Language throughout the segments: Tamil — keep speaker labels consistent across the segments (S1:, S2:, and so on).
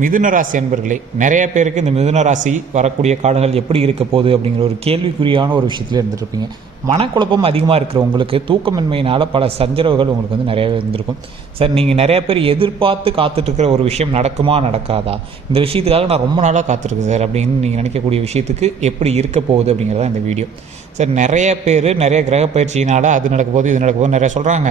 S1: மிதுன ராசி அன்பர்களே நிறைய பேருக்கு இந்த மிதுன ராசி வரக்கூடிய காலங்கள் எப்படி இருக்க போகுது அப்படிங்கிற ஒரு கேள்விக்குறியான ஒரு விஷயத்தில் இருந்துருப்பீங்க மனக்குழப்பம் அதிகமாக இருக்கிற உங்களுக்கு தூக்கமின்மையினால் பல சஞ்சரவுகள் உங்களுக்கு வந்து நிறையவே இருந்திருக்கும் சார் நீங்கள் நிறைய பேர் எதிர்பார்த்து காத்துட்ருக்கிற ஒரு விஷயம் நடக்குமா நடக்காதா இந்த விஷயத்துக்காக நான் ரொம்ப நாளாக காத்திருக்கேன் சார் அப்படின்னு நீங்கள் நினைக்கக்கூடிய விஷயத்துக்கு எப்படி இருக்க போகுது அப்படிங்கிறதான் இந்த வீடியோ சார் நிறைய பேர் நிறைய கிரக பயிற்சியினால் அது நடக்க போகுது இது நடக்க போகுது நிறைய சொல்கிறாங்க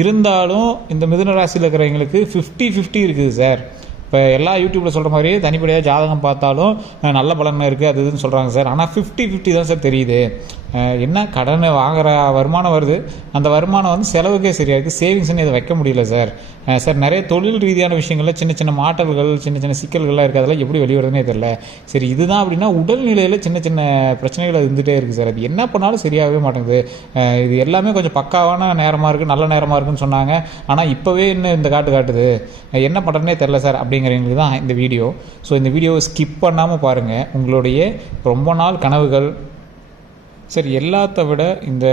S1: இருந்தாலும் இந்த மிதுன ராசியில் இருக்கிறவங்களுக்கு ஃபிஃப்டி ஃபிஃப்டி இருக்குது சார் இப்போ எல்லா யூடியூப்பில் சொல்கிற மாதிரி தனிப்படையாக ஜாதகம் பார்த்தாலும் நல்ல பலன் இருக்குது அது இதுன்னு சொல்கிறாங்க சார் ஆனால் ஃபிஃப்டி ஃபிஃப்டி தான் சார் தெரியுது என்ன கடன் வாங்குற வருமானம் வருது அந்த வருமானம் வந்து செலவுக்கே சரியாக இருக்குது சேவிங்ஸ்னு இதை வைக்க முடியல சார் சார் நிறைய தொழில் ரீதியான விஷயங்களில் சின்ன சின்ன மாட்டல்கள் சின்ன சின்ன சிக்கல்கள்லாம் இருக்குது அதெல்லாம் எப்படி வெளிவருதுன்னே தெரில சரி இதுதான் அப்படின்னா உடல் நிலையில் சின்ன சின்ன பிரச்சனைகள் இருந்துகிட்டே இருக்குது சார் அது என்ன பண்ணாலும் சரியாகவே மாட்டேங்குது இது எல்லாமே கொஞ்சம் பக்காவான நேரமாக இருக்குது நல்ல நேரமாக இருக்குன்னு சொன்னாங்க ஆனால் இப்போவே இன்னும் இந்த காட்டு காட்டுது என்ன பண்ணுறதுனே தெரில சார் அப்படி அப்படிங்கிறவங்களுக்கு தான் இந்த வீடியோ ஸோ இந்த வீடியோவை ஸ்கிப் பண்ணாமல் பாருங்கள் உங்களுடைய ரொம்ப நாள் கனவுகள் சரி எல்லாத்த விட இந்த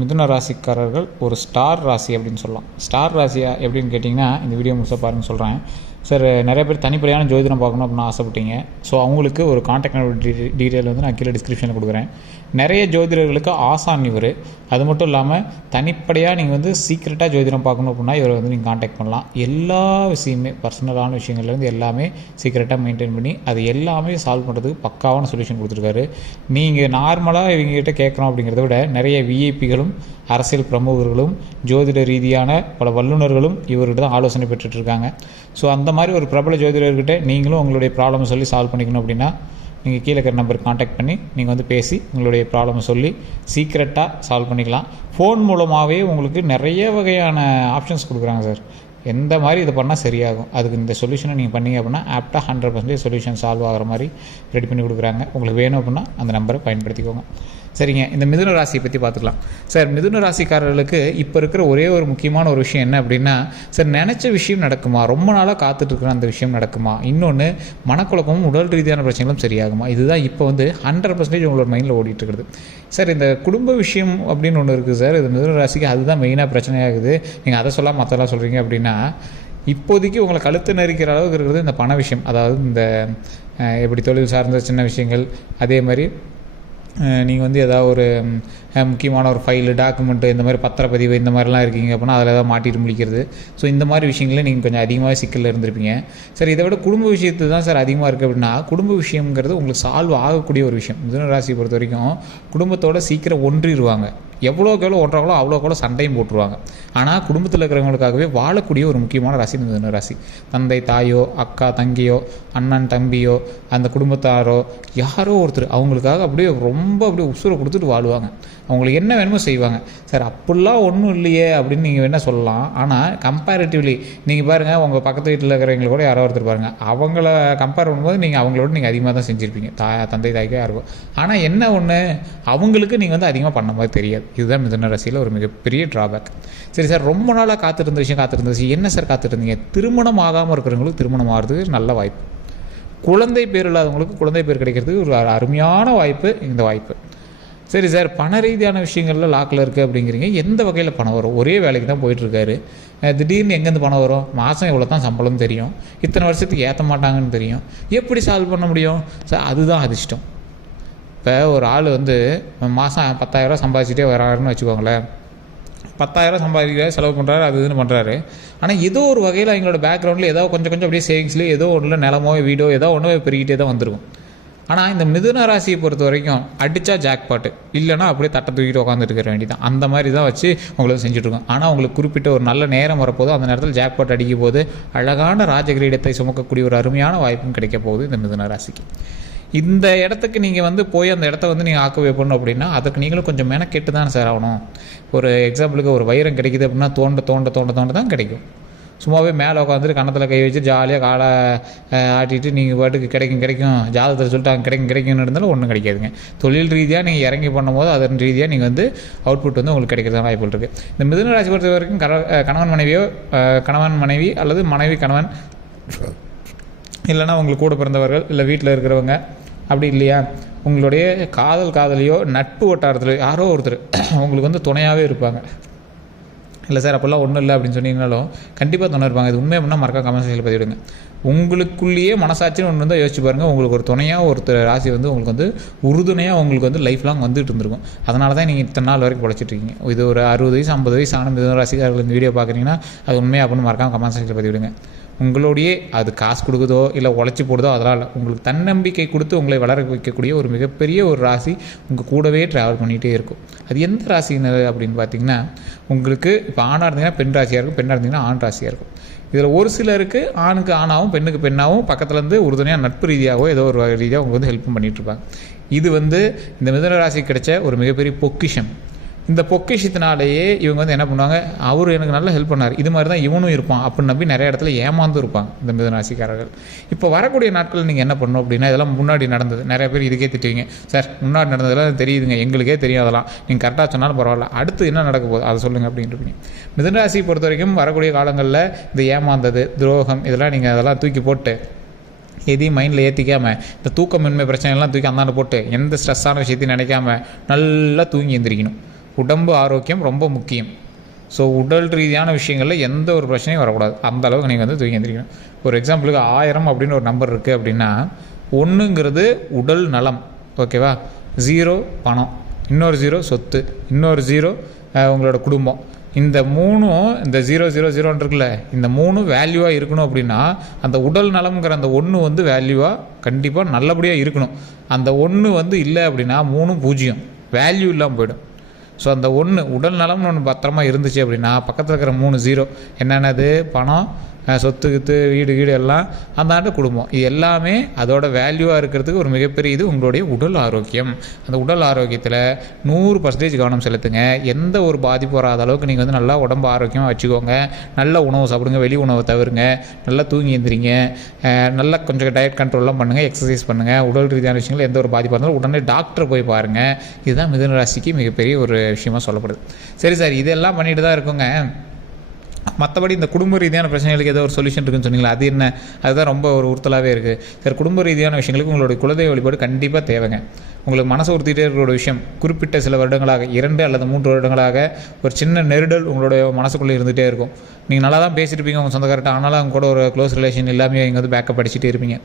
S1: மிதுன ராசிக்காரர்கள் ஒரு ஸ்டார் ராசி அப்படின்னு சொல்லலாம் ஸ்டார் ராசியா எப்படின்னு கேட்டிங்கன்னா இந்த வீடியோ முழுசாக பாருங்கள் சொல்கிறேன் சார் நிறைய பேர் தனிப்படையான ஜோதிடம் பார்க்கணும் அப்படின்னு ஆசைப்பட்டீங்க ஸோ அவங்களுக்கு ஒரு கான்டாக்ட் நம்பர் டீட்டெயில் வந்து நான் கீழே டிஸ்கிரிப்ஷனில் கொடுக்குறேன் நிறைய ஜோதிடர்களுக்கு ஆசான் இவர் அது மட்டும் இல்லாமல் தனிப்படையாக நீங்கள் வந்து சீக்கிரட்டாக ஜோதிடம் பார்க்கணும் அப்படின்னா இவரை வந்து நீங்கள் காண்டாக்ட் பண்ணலாம் எல்லா விஷயமே பர்சனலான விஷயங்கள்லேருந்து எல்லாமே சீக்கிரட்டாக மெயின்டைன் பண்ணி அது எல்லாமே சால்வ் பண்ணுறதுக்கு பக்காவான சொல்யூஷன் கொடுத்துருக்காரு நீங்கள் நார்மலாக இவங்ககிட்ட கேட்குறோம் அப்படிங்கிறத விட நிறைய விஐபிகளும் அரசியல் பிரமுகர்களும் ஜோதிட ரீதியான பல வல்லுநர்களும் இவர்கிட்ட தான் ஆலோசனை பெற்றுட்ருக்காங்க ஸோ அந்த மாதிரி ஒரு பிரபல ஜோதிடர்கிட்ட நீங்களும் உங்களுடைய ப்ராப்ளம் சொல்லி சால்வ் பண்ணிக்கணும் அப்படின்னா நீங்கள் கீழே இருக்கிற நம்பருக்கு காண்டாக்ட் பண்ணி நீங்கள் வந்து பேசி உங்களுடைய ப்ராப்ளம் சொல்லி சீக்கிரட்டாக சால்வ் பண்ணிக்கலாம் ஃபோன் மூலமாகவே உங்களுக்கு நிறைய வகையான ஆப்ஷன்ஸ் கொடுக்குறாங்க சார் எந்த மாதிரி இது பண்ணால் சரியாகும் அதுக்கு இந்த சொல்யூஷனை நீங்கள் பண்ணிங்க அப்படின்னா ஆப்டாக ஹண்ட்ரட் பர்சன்டேஜ் சொல்யூஷன் சால்வ் ஆகிற மாதிரி ரெடி பண்ணி கொடுக்குறாங்க உங்களுக்கு வேணும் அப்படின்னா அந்த நம்பரை பயன்படுத்திக்கோங்க சரிங்க இந்த மிதுன ராசியை பற்றி பார்த்துக்கலாம் சார் மிதுன ராசிக்காரர்களுக்கு இப்போ இருக்கிற ஒரே ஒரு முக்கியமான ஒரு விஷயம் என்ன அப்படின்னா சார் நினச்ச விஷயம் நடக்குமா ரொம்ப நாளாக காத்துட்ருக்குற அந்த விஷயம் நடக்குமா இன்னொன்று மனக்குழப்பமும் உடல் ரீதியான பிரச்சனைகளும் சரியாகுமா இதுதான் இப்போ வந்து ஹண்ட்ரட் பர்சன்டேஜ் உங்களோட மைண்டில் ஓடிட்டுருக்குது இருக்குது சார் இந்த குடும்ப விஷயம் அப்படின்னு ஒன்று இருக்குது சார் இது மிதுன ராசிக்கு அதுதான் மெயினாக பிரச்சனையாகுது நீங்கள் அதை சொல்லாமல் மற்றெல்லாம் சொல்கிறீங்க அப்படின்னா இப்போதைக்கு உங்களை கழுத்து நெரிக்கிற அளவுக்கு இருக்கிறது இந்த பண விஷயம் அதாவது இந்த எப்படி தொழில் சார்ந்த சின்ன விஷயங்கள் அதே மாதிரி நீங்கள் வந்து ஏதாவது ஒரு முக்கியமான ஒரு ஃபைலு டாக்குமெண்ட்டு இந்த மாதிரி பத்திரப்பதிவு இந்த மாதிரிலாம் இருக்கீங்க அப்படின்னா அதில் ஏதாவது மாட்டிட்டு முடிக்கிறது ஸோ இந்த மாதிரி விஷயங்களில் நீங்கள் கொஞ்சம் அதிகமாக சிக்கலில் இருந்திருப்பீங்க சார் இதை விட குடும்ப விஷயத்து தான் சார் அதிகமாக இருக்குது அப்படின்னா குடும்ப விஷயங்கிறது உங்களுக்கு சால்வ் ஆகக்கூடிய ஒரு விஷயம் மிதுன பொறுத்த வரைக்கும் குடும்பத்தோடு சீக்கிரம் ஒன்றிடுவாங்க எவ்வளோக்கு எவ்வளோ ஓட்டுறாங்களோ அவ்வளோக்கு சண்டையும் போட்டுருவாங்க ஆனால் குடும்பத்தில் இருக்கிறவங்களுக்காகவே வாழக்கூடிய ஒரு முக்கியமான ராசி மிதுன ராசி தந்தை தாயோ அக்கா தங்கியோ அண்ணன் தம்பியோ அந்த குடும்பத்தாரோ யாரோ ஒருத்தர் அவங்களுக்காக அப்படியே ரொம்ப அப்படியே உசுரை கொடுத்துட்டு வாழ்வாங்க அவங்களுக்கு என்ன வேணுமோ செய்வாங்க சார் அப்படிலாம் ஒன்றும் இல்லையே அப்படின்னு நீங்கள் வேணால் சொல்லலாம் ஆனால் கம்பேரிட்டிவ்லி நீங்கள் பாருங்கள் உங்கள் பக்கத்து வீட்டில் இருக்கிறவங்களை கூட யாரோ ஒருத்தர் பாருங்கள் அவங்கள கம்பேர் பண்ணும்போது நீங்கள் அவங்களோட நீங்கள் அதிகமாக தான் செஞ்சுருப்பீங்க தா தந்தை தாய்க்கே யாரும் ஆனால் என்ன ஒன்று அவங்களுக்கு நீங்கள் வந்து அதிகமாக பண்ண மாதிரி தெரியாது இதுதான் மிதன ரசியில் ஒரு மிகப்பெரிய ட்ராபேக் சரி சார் ரொம்ப நாளாக காத்திருந்த விஷயம் காத்திருந்த விஷயம் என்ன சார் காத்திருந்தீங்க திருமணம் ஆகாமல் இருக்கிறவங்களுக்கு திருமணம் ஆகிறதுக்கு நல்ல வாய்ப்பு குழந்தை பேர் இல்லாதவங்களுக்கு குழந்தை பேர் கிடைக்கிறதுக்கு ஒரு அருமையான வாய்ப்பு இந்த வாய்ப்பு சரி சார் பண ரீதியான விஷயங்களில் லாக்கில் இருக்குது அப்படிங்கிறீங்க எந்த வகையில் பணம் வரும் ஒரே வேலைக்கு தான் போயிட்டுருக்காரு திடீர்னு எங்கேருந்து பணம் வரும் மாதம் எவ்வளோ தான் சம்பளம் தெரியும் இத்தனை வருஷத்துக்கு ஏற்ற மாட்டாங்கன்னு தெரியும் எப்படி சால்வ் பண்ண முடியும் சார் அதுதான் அதிர்ஷ்டம் இப்போ ஒரு ஆள் வந்து மாதம் பத்தாயிரரூவா சம்பாதிச்சிட்டே வராருன்னு வச்சுக்கோங்களேன் பத்தாயிரரூவா சம்பாதிக்கிறாரு செலவு பண்ணுறாரு அது இதுன்னு பண்ணுறாரு ஆனால் ஏதோ ஒரு வகையில் எங்களோட பேக்ரவுண்டில் ஏதோ கொஞ்சம் கொஞ்சம் அப்படியே சேவிங்ஸ்லேயே ஏதோ ஒன்றில் நிலமோ வீடோ ஏதோ ஒன்று பெருகிட்டே தான் வந்துருக்கும் ஆனால் இந்த மிதுன ராசியை பொறுத்த வரைக்கும் அடித்தா ஜாக்பாட்டு இல்லைனா அப்படியே தட்டை தூக்கிட்டு உட்காந்துட்டு வேண்டியதான் அந்த மாதிரி தான் வச்சு உங்களுக்கு செஞ்சுட்ருக்கோம் ஆனால் உங்களுக்கு குறிப்பிட்ட ஒரு நல்ல நேரம் வரப்போது அந்த நேரத்தில் ஜாக்பாட் அடிக்கும் போது அழகான ராஜகிரீடத்தை சுமக்கக்கூடிய ஒரு அருமையான வாய்ப்பும் கிடைக்க போகுது இந்த மிதுன ராசிக்கு இந்த இடத்துக்கு நீங்கள் வந்து போய் அந்த இடத்த வந்து நீங்கள் ஆக்குவே பண்ணணும் அப்படின்னா அதுக்கு நீங்களும் கொஞ்சம் மெனக்கெட்டு தானே சார் ஆகணும் ஒரு எக்ஸாம்பிளுக்கு ஒரு வைரம் கிடைக்குது அப்படின்னா தோண்ட தோண்ட தோண்ட தோண்ட தான் கிடைக்கும் சும்மாவே மேலே உட்காந்துட்டு கன்னத்தில் கை வச்சு ஜாலியாக காலை ஆட்டிட்டு நீங்கள் பாட்டுக்கு கிடைக்கும் கிடைக்கும் ஜாதகத்தில் சொல்லிட்டாங்க கிடைக்கும் கிடைக்கும்னு இருந்தாலும் ஒன்றும் கிடைக்காதுங்க தொழில் ரீதியாக நீங்கள் இறங்கி பண்ணும்போது அதன் ரீதியாக நீங்கள் வந்து அவுட்புட் வந்து உங்களுக்கு கிடைக்கிறதா வாய்ப்பு இருக்கு இந்த மிதுன ராசி பொறுத்த வரைக்கும் கணவன் மனைவியோ கணவன் மனைவி அல்லது மனைவி கணவன் இல்லைனா உங்களுக்கு கூட பிறந்தவர்கள் இல்லை வீட்டில் இருக்கிறவங்க அப்படி இல்லையா உங்களுடைய காதல் காதலியோ நட்பு வட்டாரத்துலையோ யாரோ ஒருத்தர் உங்களுக்கு வந்து துணையாகவே இருப்பாங்க இல்லை சார் அப்போல்லாம் ஒன்றும் இல்லை அப்படின்னு சொன்னீங்கனாலும் கண்டிப்பாக துணை இருப்பாங்க இது உண்மையை பண்ணால் மறக்க கமெண்ட் செக்ஷனில் பதிவிடுங்க உங்களுக்குள்ளேயே மனசாட்சின்னு ஒன்று இருந்தால் யோசிச்சு பாருங்கள் உங்களுக்கு ஒரு துணையாக ஒருத்தர் ராசி வந்து உங்களுக்கு வந்து உறுதுணையாக உங்களுக்கு வந்து லைஃப் லாங் வந்துட்டு இருந்திருக்கும் அதனால தான் நீங்கள் இத்தனை நாள் வரைக்கும் இருக்கீங்க இது ஒரு அறுபது வயசு ஐம்பது வயசு ஆனால் இந்த ராசிக்காரர்கள் இந்த வீடியோ பார்க்குறீங்கன்னா அது உண்மையாக அப்படின்னு மறக்காமல் கமெண்ட் செக்ஷனில் பதிவிடுங்க உங்களோடையே அது காசு கொடுக்குதோ இல்லை உழைச்சி போடுதோ அதனால் உங்களுக்கு தன்னம்பிக்கை கொடுத்து உங்களை வளர வைக்கக்கூடிய ஒரு மிகப்பெரிய ஒரு ராசி உங்கள் கூடவே ட்ராவல் பண்ணிகிட்டே இருக்கும் அது எந்த ராசினர் அப்படின்னு பார்த்தீங்கன்னா உங்களுக்கு இப்போ ஆணாக இருந்தீங்கன்னா பெண் ராசியாக இருக்கும் பெண்ணாக இருந்தீங்கன்னா ஆண் ராசியாக இருக்கும் இதில் ஒரு சிலருக்கு ஆணுக்கு ஆணாகவும் பெண்ணுக்கு பெண்ணாகவும் பக்கத்துலேருந்து உறுதுணையாக நட்பு ரீதியாகவோ ஏதோ ஒரு ரீதியாக அவங்க வந்து ஹெல்ப் பண்ணிகிட்ருப்பாங்க இது வந்து இந்த மிதன ராசி கிடைச்ச ஒரு மிகப்பெரிய பொக்கிஷம் இந்த பொக்கிஷத்தினாலேயே இவங்க வந்து என்ன பண்ணுவாங்க அவர் எனக்கு நல்லா ஹெல்ப் பண்ணார் இது மாதிரி தான் இவனும் இருப்பான் அப்படின்னு நம்பி நிறைய இடத்துல ஏமாந்து இருப்பாங்க இந்த மிதராசிக்காரர்கள் இப்போ வரக்கூடிய நாட்கள் நீங்கள் என்ன பண்ணணும் அப்படின்னா இதெல்லாம் முன்னாடி நடந்தது நிறைய பேர் இதுக்கே திட்டுவீங்க சார் முன்னாடி நடந்ததெல்லாம் தெரியுதுங்க எங்களுக்கே தெரியும் அதெல்லாம் நீங்கள் கரெக்டாக சொன்னாலும் பரவாயில்ல அடுத்து என்ன நடக்க போகுது அதை சொல்லுங்கள் அப்படின்ட்டு மிதராசியை பொறுத்த வரைக்கும் வரக்கூடிய காலங்களில் இந்த ஏமாந்தது துரோகம் இதெல்லாம் நீங்கள் அதெல்லாம் தூக்கி போட்டு எதையும் மைண்டில் ஏற்றிக்காமல் இந்த தூக்கமின்மை பிரச்சனைகள்லாம் தூக்கி அந்தாண்டு போட்டு எந்த ஸ்ட்ரெஸ்ஸான விஷயத்தையும் நினைக்காம நல்லா தூங்கி எந்திரிக்கணும் உடம்பு ஆரோக்கியம் ரொம்ப முக்கியம் ஸோ உடல் ரீதியான விஷயங்களில் எந்த ஒரு பிரச்சனையும் வரக்கூடாது அந்த அளவுக்கு நீங்கள் வந்து தூக்கி எந்திரிக்கணும் ஒரு எக்ஸாம்பிளுக்கு ஆயிரம் அப்படின்னு ஒரு நம்பர் இருக்குது அப்படின்னா ஒன்றுங்கிறது உடல் நலம் ஓகேவா ஜீரோ பணம் இன்னொரு ஜீரோ சொத்து இன்னொரு ஜீரோ உங்களோட குடும்பம் இந்த மூணும் இந்த ஜீரோ ஜீரோ ஜீரோன்னு இருக்குல்ல இந்த மூணும் வேல்யூவாக இருக்கணும் அப்படின்னா அந்த உடல் நலம்ங்கிற அந்த ஒன்று வந்து வேல்யூவாக கண்டிப்பாக நல்லபடியாக இருக்கணும் அந்த ஒன்று வந்து இல்லை அப்படின்னா மூணும் பூஜ்ஜியம் வேல்யூ இல்லாமல் போயிடும் ஸோ அந்த ஒன்று உடல் நலம்னு ஒன்று பத்திரமா இருந்துச்சு அப்படின்னா பக்கத்தில் இருக்கிற மூணு ஜீரோ என்னென்னது பணம் சொத்து கித்து வீடு கீடு எல்லாம் அந்த ஆண்டு குடும்பம் இது எல்லாமே அதோட வேல்யூவாக இருக்கிறதுக்கு ஒரு மிகப்பெரிய இது உங்களுடைய உடல் ஆரோக்கியம் அந்த உடல் ஆரோக்கியத்தில் நூறு பர்சன்டேஜ் கவனம் செலுத்துங்க எந்த ஒரு பாதிப்பு வராத அளவுக்கு நீங்கள் வந்து நல்லா உடம்பு ஆரோக்கியமாக வச்சுக்கோங்க நல்ல உணவு சாப்பிடுங்க வெளி உணவை தவிருங்க நல்லா தூங்கி எந்திரிங்க நல்லா கொஞ்சம் டயட் கண்ட்ரோல்லாம் பண்ணுங்கள் எக்ஸசைஸ் பண்ணுங்கள் உடல் ரீதியான விஷயங்கள் எந்த ஒரு பாதிப்பாக இருந்தாலும் உடனே டாக்டர் போய் பாருங்கள் இதுதான் மிதுன ராசிக்கு மிகப்பெரிய ஒரு விஷயமாக சொல்லப்படுது சரி சார் இதெல்லாம் பண்ணிட்டு தான் இருக்குங்க மற்றபடி இந்த குடும்ப ரீதியான பிரச்சனைகளுக்கு ஏதோ ஒரு சொல்யூஷன் இருக்குன்னு சொன்னீங்களா அது என்ன அதுதான் ரொம்ப ஒரு உறுத்தலாகவே இருக்குது சார் குடும்ப ரீதியான விஷயங்களுக்கு உங்களுடைய குலதெய்வ வழிபாடு கண்டிப்பாக தேவைங்க உங்களுக்கு மனசு உறுத்திட்டே இருக்கிற ஒரு விஷயம் குறிப்பிட்ட சில வருடங்களாக இரண்டு அல்லது மூன்று வருடங்களாக ஒரு சின்ன நெருடல் உங்களுடைய மனசுக்குள்ளே இருந்துகிட்டே இருக்கும் நீங்கள் நல்லா தான் பேசியிருப்பீங்க உங்கள் சொந்தக்கார்ட்ட ஆனாலும் அவங்க கூட ஒரு க்ளோஸ் ரிலேஷன் இல்லாமல் இங்கே வந்து பேக்கப் அடிச்சுட்டே இருப்பீங்க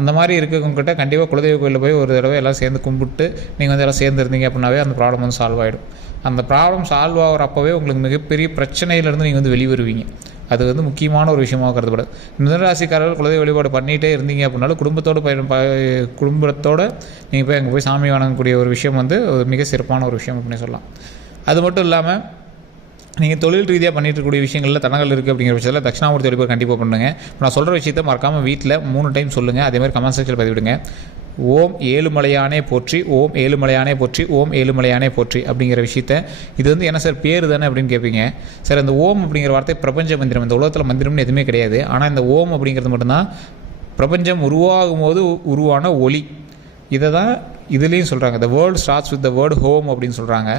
S1: அந்த மாதிரி இருக்கிறவங்ககிட்ட கண்டிப்பாக குலதெய்வ கோயிலில் போய் ஒரு தடவை எல்லாம் சேர்ந்து கும்பிட்டு நீங்கள் வந்து எல்லாம் சேர்ந்து இருந்தீங்க அப்படின்னாவே அந்த ப்ராப்ளம் வந்து சால்வ் ஆகிடும் அந்த ப்ராப்ளம் சால்வ் ஆகிற அப்போவே உங்களுக்கு மிகப்பெரிய பிரச்சனையிலேருந்து நீங்கள் வந்து வெளிவருவீங்க அது வந்து முக்கியமான ஒரு விஷயமாக கருதப்படுது மிதனராசிக்காரர்கள் குலதெய்வ வழிபாடு பண்ணிகிட்டே இருந்தீங்க அப்படின்னாலும் குடும்பத்தோடு பய குடும்பத்தோடு நீங்கள் போய் அங்கே போய் சாமி வணங்கக்கூடிய ஒரு விஷயம் வந்து ஒரு மிக சிறப்பான ஒரு விஷயம் அப்படின்னு சொல்லலாம் அது மட்டும் இல்லாமல் நீங்கள் தொழில் ரீதியாக பண்ணிகிட்டு இருக்கக்கூடிய விஷயங்களில் தடங்கள் இருக்குது அப்படிங்கிற பட்சத்தில் தட்சிணாமூர்த்தி வழிபாடு கண்டிப்பாக பண்ணுங்கள் இப்போ நான் சொல்கிற விஷயத்த மறக்காமல் வீட்டில் மூணு டைம் சொல்லுங்கள் அதேமாதிரி கமெண்ட் செக்ஷன் பதிவிடுங்க ஓம் ஏழுமலையானே போற்றி ஓம் ஏழுமலையானே போற்றி ஓம் ஏழுமலையானே போற்றி அப்படிங்கிற விஷயத்த இது வந்து என்ன சார் பேர் தானே அப்படின்னு கேட்பீங்க சார் அந்த ஓம் அப்படிங்கிற வார்த்தை பிரபஞ்ச மந்திரம் இந்த உலகத்தில் மந்திரம்னு எதுவுமே கிடையாது ஆனால் இந்த ஓம் அப்படிங்கிறது மட்டும்தான் பிரபஞ்சம் உருவாகும் போது உருவான ஒளி இதை தான் இதுலேயும் சொல்கிறாங்க the world starts with the word home அப்படின்னு சொல்கிறாங்க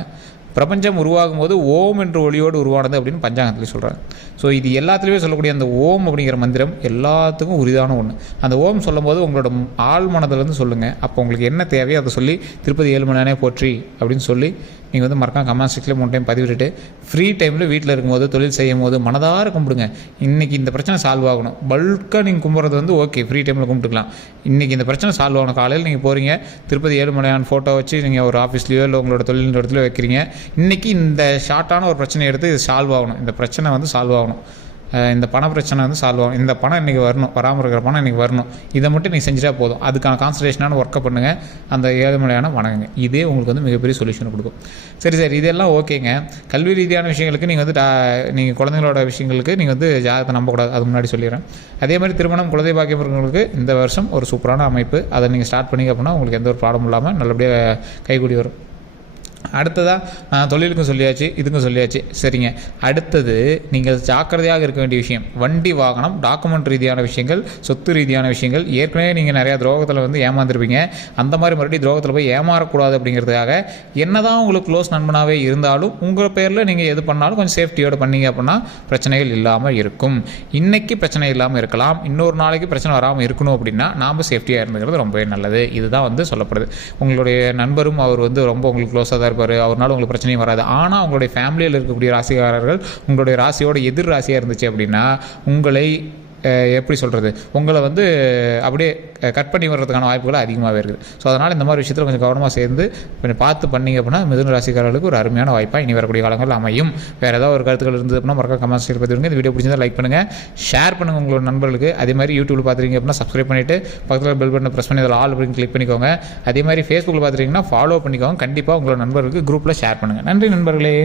S1: பிரபஞ்சம் உருவாகும் போது ஓம் என்ற ஒளியோடு உருவானது அப்படின்னு பஞ்சாங்கத்தில் சொல்கிறாங்க ஸோ இது எல்லாத்துலேயுமே சொல்லக்கூடிய அந்த ஓம் அப்படிங்கிற மந்திரம் எல்லாத்துக்கும் உரிதான ஒன்று அந்த ஓம் சொல்லும்போது உங்களோட ஆள் மனதிலேருந்து சொல்லுங்கள் அப்போ உங்களுக்கு என்ன தேவையோ அதை சொல்லி திருப்பதி நேரம் போற்றி அப்படின்னு சொல்லி நீங்கள் வந்து மறக்காம கமெண்ட் செக்ஷனில் மூணு டைம் பதிவிட்டு ஃப்ரீ டைமில் வீட்டில் இருக்கும்போது தொழில் செய்யும் போது மனதார கும்பிடுங்க இன்றைக்கி இந்த பிரச்சனை சால்வ் ஆகணும் பல்காக நீங்கள் கும்பிட்றது வந்து ஓகே ஃப்ரீ டைமில் கும்பிட்டுக்கலாம் இன்றைக்கி இந்த பிரச்சனை சால்வ் ஆகணும் காலையில் நீங்கள் போகிறீங்க திருப்பதி ஏழுமலையான ஃபோட்டோ வச்சு நீங்கள் ஒரு ஆஃபீஸ்லேயோ இல்லை உங்களோட தொழில் இடத்துல வைக்கிறீங்க இன்றைக்கி இந்த ஷார்ட்டான ஒரு பிரச்சனை எடுத்து இது சால்வ் ஆகணும் இந்த பிரச்சனை வந்து சால்வ் ஆகணும் இந்த பண பிரச்சனை வந்து சால்வ் ஆகும் இந்த பணம் இன்றைக்கி வரணும் வராமல் இருக்கிற பணம் இன்றைக்கி வரணும் இதை மட்டும் நீங்கள் செஞ்சிட்டா போதும் அதுக்கான கான்சன்ட்ரேஷனான ஒர்க்கை பண்ணுங்கள் அந்த ஏழு மலையான வணங்குங்க இதே உங்களுக்கு வந்து மிகப்பெரிய சொல்யூஷன் கொடுக்கும் சரி சரி இதெல்லாம் ஓகேங்க கல்வி ரீதியான விஷயங்களுக்கு நீங்கள் வந்து நீங்கள் குழந்தைங்களோட விஷயங்களுக்கு நீங்கள் வந்து ஜாதகத்தை நம்பக்கூடாது அது முன்னாடி சொல்லிடுறேன் அதே மாதிரி திருமணம் குழந்தை பாக்கியம் இருக்கிறவங்களுக்கு இந்த வருஷம் ஒரு சூப்பரான அமைப்பு அதை நீங்கள் ஸ்டார்ட் பண்ணிங்க அப்படின்னா உங்களுக்கு எந்த ஒரு ப்ராப்ளம் இல்லாமல் நல்லபடியாக கைகூடி வரும் அடுத்ததாக தொழிலுக்கும் சொல்லியாச்சு இதுக்கும் சொல்லியாச்சு சரிங்க அடுத்தது நீங்கள் ஜாக்கிரதையாக இருக்க வேண்டிய விஷயம் வண்டி வாகனம் டாக்குமெண்ட் ரீதியான விஷயங்கள் சொத்து ரீதியான விஷயங்கள் ஏற்கனவே நீங்கள் நிறையா துரோகத்தில் வந்து ஏமாந்துருப்பீங்க அந்த மாதிரி மறுபடியும் துரோகத்தில் போய் ஏமாறக்கூடாது அப்படிங்கிறதுக்காக என்னதான் உங்களுக்கு க்ளோஸ் நண்பனாகவே இருந்தாலும் உங்கள் பேரில் நீங்கள் எது பண்ணாலும் கொஞ்சம் சேஃப்டியோடு பண்ணீங்க அப்படின்னா பிரச்சனைகள் இல்லாமல் இருக்கும் இன்றைக்கி பிரச்சனை இல்லாமல் இருக்கலாம் இன்னொரு நாளைக்கு பிரச்சனை வராமல் இருக்கணும் அப்படின்னா நாம் சேஃப்டியாக இருந்துக்கிறது ரொம்பவே நல்லது இதுதான் வந்து சொல்லப்படுது உங்களுடைய நண்பரும் அவர் வந்து ரொம்ப உங்களுக்கு க்ளோஸாக தான் இருப்பார் அவர்னால உங்களுக்கு பிரச்சனையும் வராது ஆனால் உங்களுடைய ஃபேமிலியில் இருக்கக்கூடிய ராசிக்காரர்கள் உங்களுடைய ராசியோட எதிர் ராசியாக இருந்துச்சு அப்படின்னா உங்களை எப்படி சொல்கிறது உங்களை வந்து அப்படியே கட் பண்ணி வர்றதுக்கான வாய்ப்புகள் அதிகமாகவே இருக்குது ஸோ அதனால் இந்த மாதிரி விஷயத்தில் கொஞ்சம் கவனமாக சேர்ந்து கொஞ்சம் பார்த்து பண்ணிங்க அப்படின்னா மிதுன ராசிக்காரர்களுக்கு ஒரு அருமையான வாய்ப்பாக இனி வரக்கூடிய காலங்கள் அமையும் வேறு ஏதாவது ஒரு கருத்துக்கள் இருந்தது அப்படின்னா மறக்க கமெண்ட்ஸ் பதிவுங்க இந்த வீடியோ பிடிச்சதை லைக் பண்ணுங்கள் ஷேர் பண்ணுங்கள் உங்களோட நண்பர்களுக்கு அதே மாதிரி யூடியூப்பில் பார்த்துருக்கீங்க அப்படின்னா சப்ஸ்கிரைப் பண்ணிவிட்டு பக்கத்தில் பெல் பட்டனை ப்ரெஸ் பண்ணி அதில் ஆல் அப்படின்னு கிளிக் பண்ணிக்கோங்க அதே மாதிரி ஃபேஸ்புக்கில் பார்த்துட்டிங்கன்னா ஃபாலோ பண்ணிக்கோங்க கண்டிப்பாக உங்களோட நண்பர்களுக்கு குரூப்பில் ஷேர் பண்ணுங்கள் நன்றி நண்பர்களே